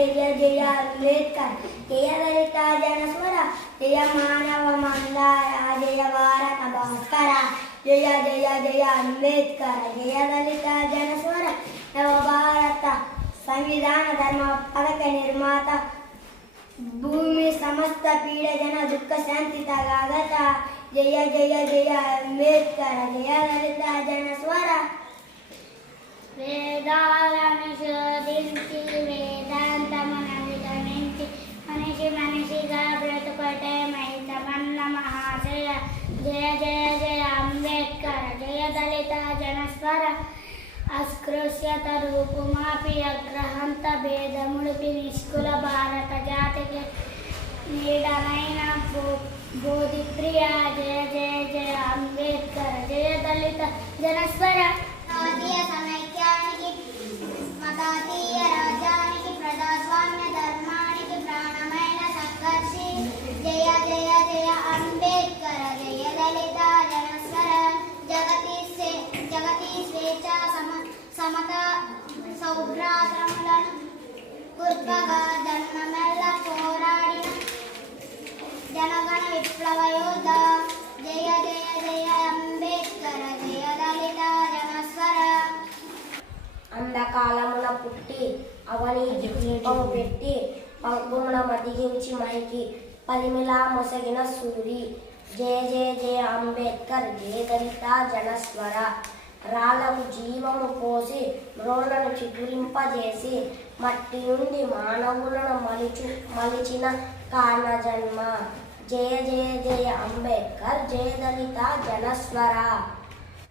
జయ జయ అంబేద్కర్ జయ దళిత జనస్వర జయ మానవ మందార జయ భారత భాస్కర జయ జయ జయ అంబేద్కర్ జయ దళిత జనస్వర నవ భారత సంవిధాన ధర్మ పథక నిర్మాత భూమి సమస్త పీడ జన దుఃఖ శాంతి తగాగత జయ జయ జయ అంబేద్కర్ జయ దళిత జనస్వర వేదాలను శోధించి వేదాంతమునని గణించి మనిషి మనిషిగా బ్రతుకటే మైతమన్న మహాశయ జయ జయ జయ అంబేద్కర్ జయ దళిత జనస్వర అస్పృశ్యత రూపుమాపి అగ్రహంత భేదముడిపి నిష్కుల భారత జాతికి నీడనైన బోధిప్రియ జయ జయ జయ అంబేద్కర్ జయ దళిత జనస్వర జాతీయ సమైక్యానికి మతాతీయ రాజ్యానికి ప్రజాస్వామ్య ధర్మానికి ప్రాణమైన సంఘర్షి జయ జయ జయ అంబేద్కర్ జయ దళిత జనస్వర జగతి స్వేచ్ఛ సమత సౌభ్రాతములను కుర్పగా జన్మమెల్ల పోరాడిన జనగణ విప్లవ యోధ జయ జయ జయ అంబేద్కర్ జయ దళిత జనస్వర అంధకాలమున పుట్టి అవనీతి దీపము పెట్టి పంకుమున మదిగించి మైకి పలిమిలా మొసగిన సూరి జయ జయ జయ అంబేద్కర్ జయ దళిత జనస్వర రాళ్ళకు జీవము పోసి మ్రోలను చిగురింపజేసి మట్టి నుండి మానవులను మలిచిన కారణ జన్మ జయ జయ జయ అంబేద్కర్ జయ దళిత జనస్వర.